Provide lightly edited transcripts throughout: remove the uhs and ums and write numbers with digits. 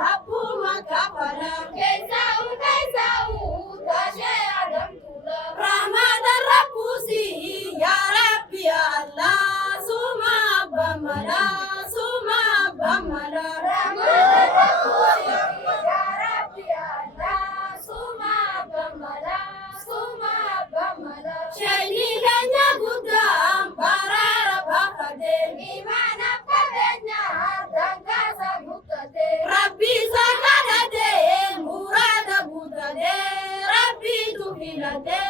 rabbuma kafala keessaa'u taashee adamtuudha rahmata rabbuusi yaa rabbi yaa allah suma abbamala suma abbamala rahmata rabbuusi yaa rabbi yaa allah suma abbamala suma abbamala shayni keenya guddaan baraara baafate imaana qabeenya dangaasa guutate rabbi sakadate muraada guutate rabbi tu filate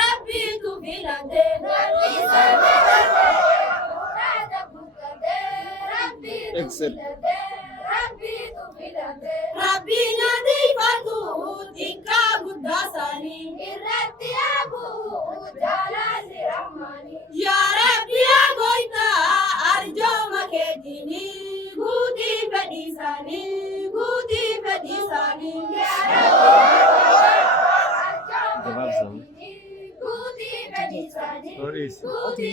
rabbi tu filate rabbi sakadate muraada guutate rabbi tu filate rabbi tu filate rabbi nadiifatu xiqqaa guddaa isaanii irratti abu jaalasi rahmaani yaa rabbi yaa goyta arjooma keetini guutii fedhii isaanii guutii fedhii isaanii yaa rabbi arjooma keetini guutii fedhii isaanii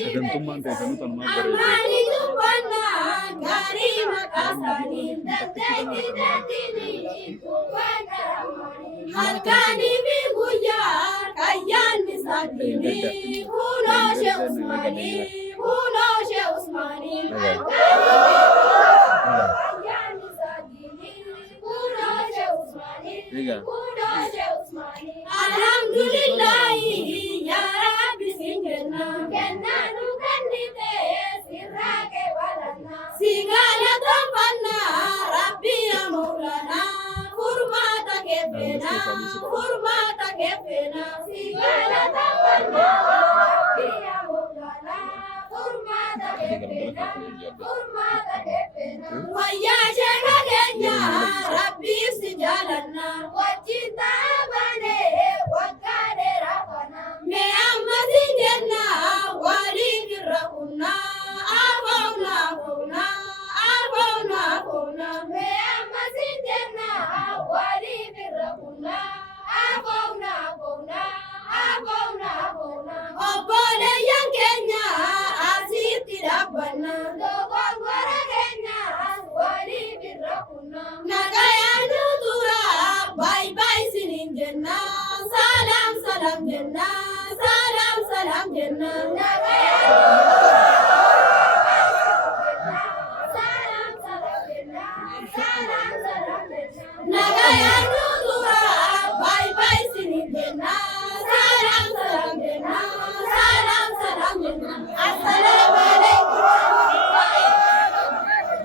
sagantummaan keessanuu tanumaan ammaanii dubbannaa gaarii maqaa isaanii dandeetti dandeettii dubbata rahmaanii halkanii fi guyyaa kayyaanni isaanii kunoo shee usmaanii kunoo shee usmaanii halkanii fi guyyaa kayyaanni isaanii kunoo shee usmaanii kunoo shee usmaanii alhamdulillahi yaa rabbi siin jenna kennaa nu kennite sirraa kee balanna si galateeffanna rabbi yaa mawlana furmaata kee feena furmaata kee feena si galateeffanna rabbi yaa mawlana furmaata kee feena furmaata kee feena wayyaa sheeka keenya